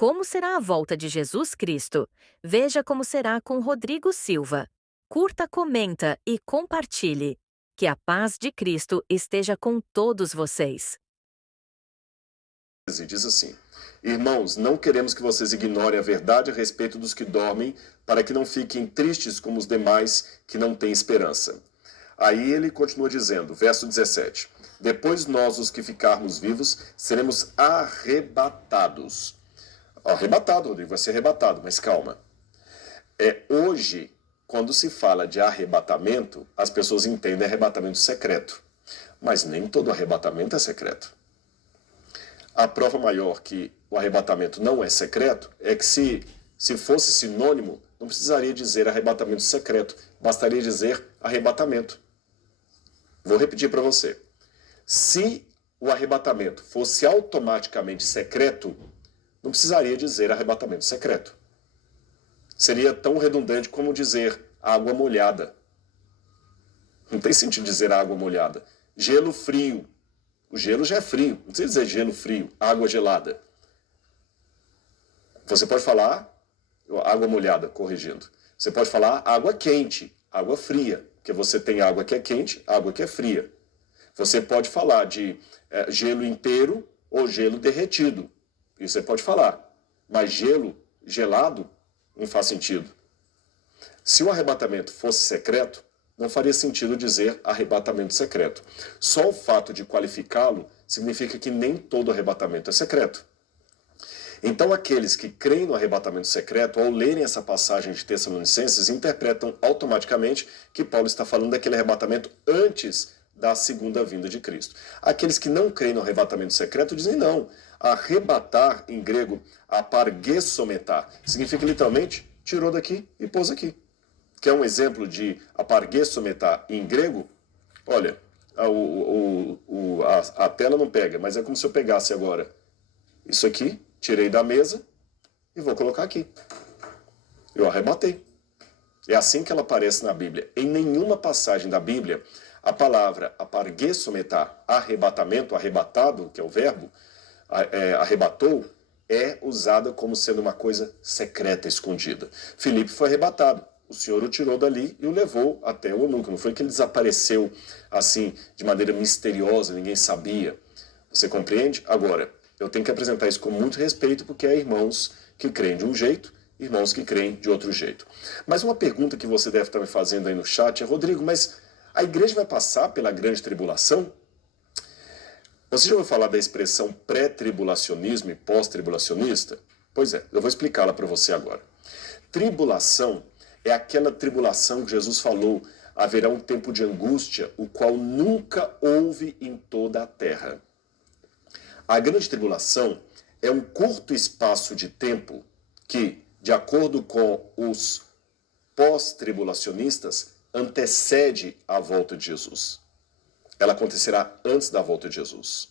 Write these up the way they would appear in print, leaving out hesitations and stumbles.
Como será a volta de Jesus Cristo? Veja como será com Rodrigo Silva. Curta, comenta e compartilhe. Que a paz de Cristo esteja com todos vocês. E diz assim: Irmãos, não queremos que vocês ignorem a verdade a respeito dos que dormem, para que não fiquem tristes como os demais que não têm esperança. Aí ele continua dizendo, verso 17: Depois nós, os que ficarmos vivos, seremos arrebatados. Arrebatado, Rodrigo, vai ser arrebatado, mas calma. Hoje, quando se fala de arrebatamento, as pessoas entendem arrebatamento secreto. Mas nem todo arrebatamento é secreto. A prova maior que o arrebatamento não é secreto é que se fosse sinônimo, não precisaria dizer arrebatamento secreto, bastaria dizer arrebatamento. Vou repetir para você. Se o arrebatamento fosse automaticamente secreto, não precisaria dizer arrebatamento secreto. Seria tão redundante como dizer água molhada. Não tem sentido dizer água molhada. Gelo frio. O gelo já é frio. Não precisa dizer gelo frio, água gelada. Você pode falar água molhada, corrigindo. Você pode falar água quente, água fria, porque você tem água que é quente, água que é fria. Você pode falar de gelo inteiro ou gelo derretido. Isso você pode falar. Mas gelo gelado não faz sentido. Se o arrebatamento fosse secreto, não faria sentido dizer arrebatamento secreto. Só o fato de qualificá-lo significa que nem todo arrebatamento é secreto. Então aqueles que creem no arrebatamento secreto, ao lerem essa passagem de Tessalonicenses, interpretam automaticamente que Paulo está falando daquele arrebatamento antes da segunda vinda de Cristo. Aqueles que não creem no arrebatamento secreto dizem não. Arrebatar, em grego, apargessometar, significa literalmente tirou daqui e pôs aqui. Quer um exemplo de apargessometar em grego? Olha, a tela não pega, mas é como se eu pegasse agora isso aqui, tirei da mesa e vou colocar aqui. Eu arrebatei. É assim que ela aparece na Bíblia. Em nenhuma passagem da Bíblia, a palavra apargessometar, arrebatamento, arrebatado, que é o verbo, arrebatou, é usada como sendo uma coisa secreta, escondida. Filipe foi arrebatado. O Senhor o tirou dali e o levou até o eunuco. Não foi que ele desapareceu assim, de maneira misteriosa, ninguém sabia. Você compreende? Agora, eu tenho que apresentar isso com muito respeito, porque há irmãos que creem de um jeito, irmãos que creem de outro jeito. Mas uma pergunta que você deve estar me fazendo aí no chat é, Rodrigo, mas a igreja vai passar pela grande tribulação? Você já ouviu falar da expressão pré-tribulacionismo e pós-tribulacionista? Pois é, eu vou explicá-la para você agora. Tribulação é aquela tribulação que Jesus falou, haverá um tempo de angústia, o qual nunca houve em toda a terra. A grande tribulação é um curto espaço de tempo que, de acordo com os pós-tribulacionistas, antecede a volta de Jesus. Ela acontecerá antes da volta de Jesus.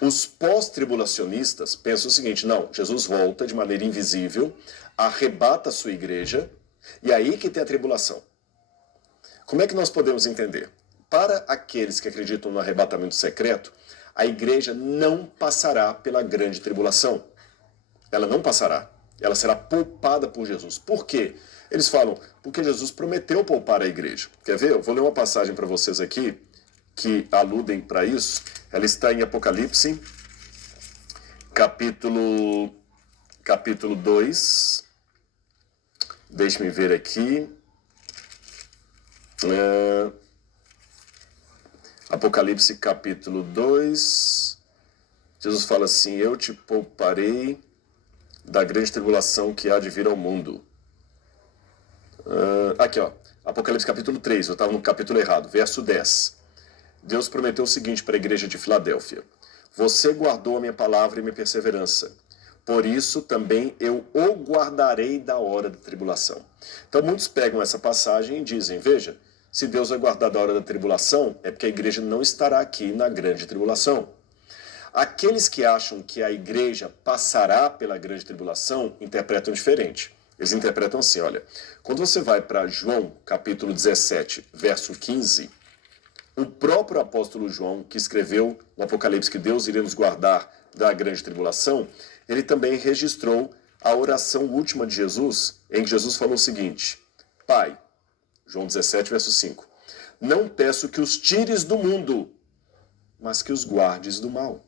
Os pós-tribulacionistas pensam o seguinte, não, Jesus volta de maneira invisível, arrebata a sua igreja, e aí que tem a tribulação. Como é que nós podemos entender? Para aqueles que acreditam no arrebatamento secreto, a igreja não passará pela grande tribulação. Ela não passará. Ela será poupada por Jesus. Por quê? Eles falam, porque Jesus prometeu poupar a igreja. Quer ver? Eu vou ler uma passagem para vocês aqui, que aludem para isso. Ela está em Apocalipse, capítulo 2. Deixe-me ver aqui. Apocalipse, capítulo 2. Jesus fala assim, eu te pouparei da grande tribulação que há de vir ao mundo. Aqui, ó. Apocalipse, capítulo 3. Eu estava no capítulo errado. Verso 10. Deus prometeu o seguinte para a igreja de Filadélfia. Você guardou a minha palavra e minha perseverança. Por isso também eu o guardarei da hora da tribulação. Então muitos pegam essa passagem e dizem, veja, se Deus vai guardar da hora da tribulação, é porque a igreja não estará aqui na grande tribulação. Aqueles que acham que a igreja passará pela grande tribulação, interpretam diferente. Eles interpretam assim, olha, quando você vai para João, capítulo 17, verso 15, o próprio apóstolo João, que escreveu no Apocalipse que Deus iria nos guardar da grande tribulação, ele também registrou a oração última de Jesus, em que Jesus falou o seguinte: Pai, João 17, verso 5, não peço que os tires do mundo, mas que os guardes do mal.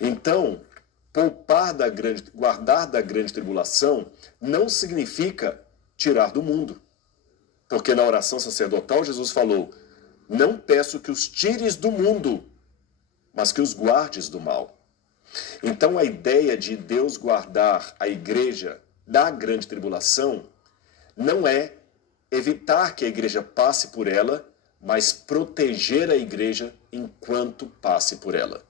Então, guardar da grande tribulação não significa tirar do mundo. Porque na oração sacerdotal Jesus falou: não peço que os tires do mundo, mas que os guardes do mal. Então a ideia de Deus guardar a igreja da grande tribulação não é evitar que a igreja passe por ela, mas proteger a igreja enquanto passe por ela.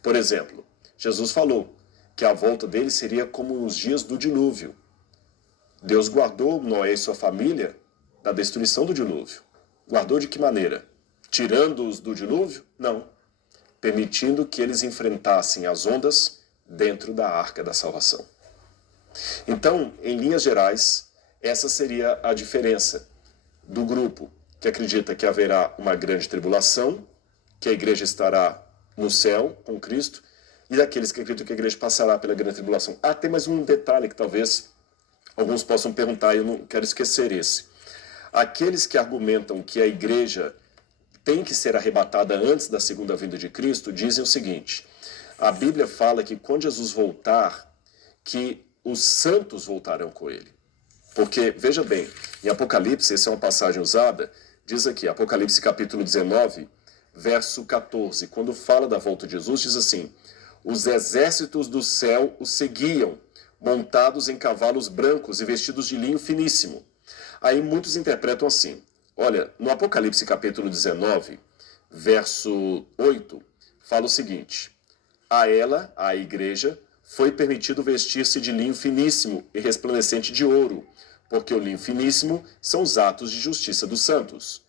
Por exemplo, Jesus falou que a volta dele seria como nos dias do dilúvio. Deus guardou Noé e sua família da destruição do dilúvio. Guardou de que maneira? Tirando-os do dilúvio? Não. Permitindo que eles enfrentassem as ondas dentro da arca da salvação. Então, em linhas gerais, essa seria a diferença do grupo que acredita que haverá uma grande tribulação, que a igreja estará no céu com Cristo, e daqueles que acreditam que a igreja passará pela grande tribulação. Ah, tem mais um detalhe que talvez alguns possam perguntar, e eu não quero esquecer esse. Aqueles que argumentam que a igreja tem que ser arrebatada antes da segunda vinda de Cristo dizem o seguinte: a Bíblia fala que quando Jesus voltar, que os santos voltarão com ele. Porque, veja bem, em Apocalipse, essa é uma passagem usada, diz aqui, Apocalipse capítulo 19, verso 14, quando fala da volta de Jesus, diz assim: os exércitos do céu o seguiam, montados em cavalos brancos e vestidos de linho finíssimo. Aí muitos interpretam assim: olha, no Apocalipse capítulo 19, verso 8, fala o seguinte: a ela, a igreja, foi permitido vestir-se de linho finíssimo e resplandecente de ouro, porque o linho finíssimo são os atos de justiça dos santos.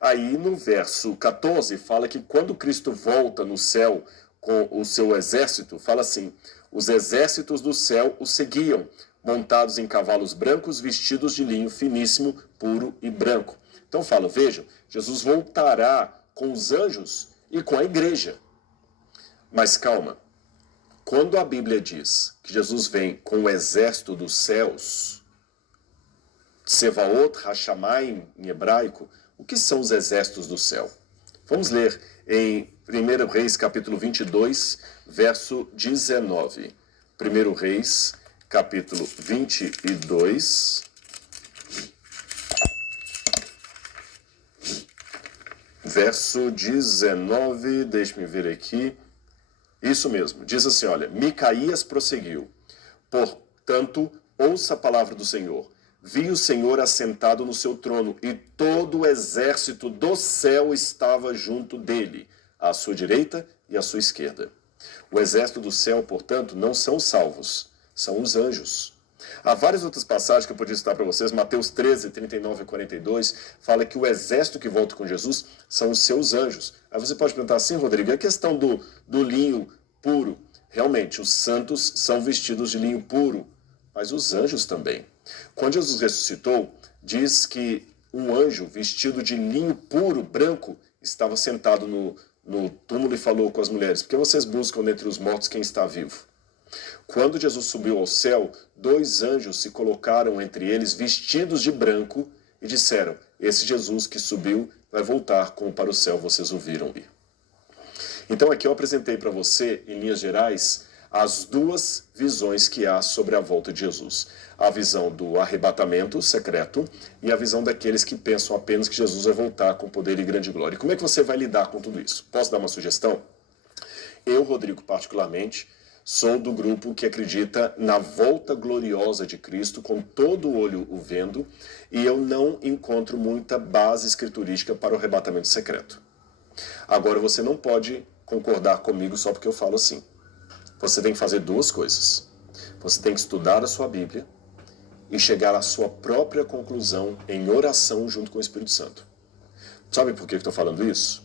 Aí no verso 14 fala que quando Cristo volta no céu com o seu exército, fala assim: os exércitos do céu o seguiam, montados em cavalos brancos, vestidos de linho finíssimo, puro e branco. Então fala, vejam, Jesus voltará com os anjos e com a igreja. Mas calma, quando a Bíblia diz que Jesus vem com o exército dos céus, Tsevaot Hashamayim em hebraico, o que são os exércitos do céu? Vamos ler em 1 Reis capítulo 22, verso 19. 1 Reis capítulo 22, verso 19, deixe-me ver aqui. Isso mesmo, diz assim, olha, Micaías prosseguiu: portanto, ouça a palavra do Senhor. Vi o Senhor assentado no seu trono, e todo o exército do céu estava junto dele, à sua direita e à sua esquerda. O exército do céu, portanto, não são os salvos, são os anjos. Há várias outras passagens que eu podia citar para vocês. Mateus 13, 39 e 42, fala que o exército que volta com Jesus são os seus anjos. Aí você pode perguntar assim, Rodrigo, a questão do linho puro. Realmente, os santos são vestidos de linho puro, mas os anjos também. Quando Jesus ressuscitou, diz que um anjo vestido de linho puro, branco, estava sentado no túmulo e falou com as mulheres: por que vocês buscam dentre os mortos quem está vivo? Quando Jesus subiu ao céu, 2 anjos se colocaram entre eles vestidos de branco e disseram: esse Jesus que subiu vai voltar como para o céu vocês o viram ir. Então aqui eu apresentei para você, em linhas gerais, as duas visões que há sobre a volta de Jesus. A visão do arrebatamento secreto e a visão daqueles que pensam apenas que Jesus vai voltar com poder e grande glória. E como é que você vai lidar com tudo isso? Posso dar uma sugestão? Eu, Rodrigo, particularmente, sou do grupo que acredita na volta gloriosa de Cristo, com todo o olho o vendo, e eu não encontro muita base escriturística para o arrebatamento secreto. Agora, você não pode concordar comigo só porque eu falo assim. Você tem que fazer 2 coisas. Você tem que estudar a sua Bíblia e chegar à sua própria conclusão em oração junto com o Espírito Santo. Sabe por que eu estou falando isso?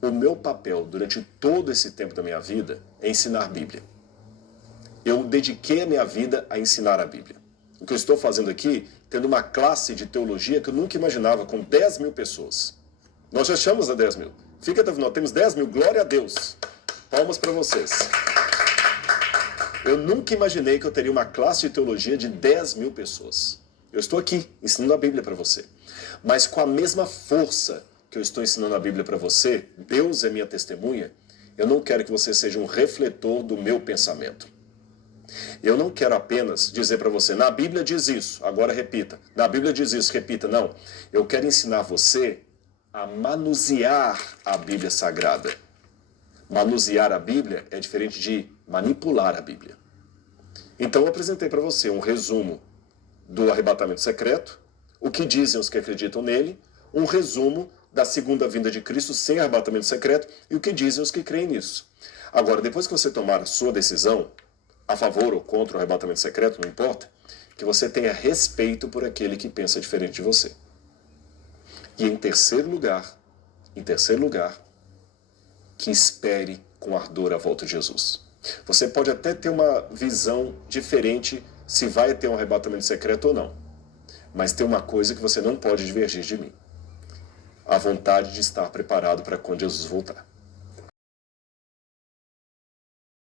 O meu papel durante todo esse tempo da minha vida é ensinar a Bíblia. Eu dediquei a minha vida a ensinar a Bíblia. O que eu estou fazendo aqui, tendo uma classe de teologia que eu nunca imaginava, com 10 mil pessoas. Nós já chamamos a 10 mil. Fica até o final, temos 10 mil, glória a Deus. Palmas para vocês. Eu nunca imaginei que eu teria uma classe de teologia de 10 mil pessoas. Eu estou aqui ensinando a Bíblia para você. Mas com a mesma força que eu estou ensinando a Bíblia para você, Deus é minha testemunha, eu não quero que você seja um refletor do meu pensamento. Eu não quero apenas dizer para você, na Bíblia diz isso, agora repita. Na Bíblia diz isso, repita. Não. Eu quero ensinar você a manusear a Bíblia Sagrada. Manusear a Bíblia é diferente de manipular a Bíblia. Então eu apresentei para você um resumo do arrebatamento secreto, o que dizem os que acreditam nele, um resumo da segunda vinda de Cristo sem arrebatamento secreto e o que dizem os que creem nisso. Agora, depois que você tomar a sua decisão, a favor ou contra o arrebatamento secreto, não importa, que você tenha respeito por aquele que pensa diferente de você. E em terceiro lugar, que espere com ardor a volta de Jesus. Você pode até ter uma visão diferente se vai ter um arrebatamento secreto ou não. Mas tem uma coisa que você não pode divergir de mim. A vontade de estar preparado para quando Jesus voltar.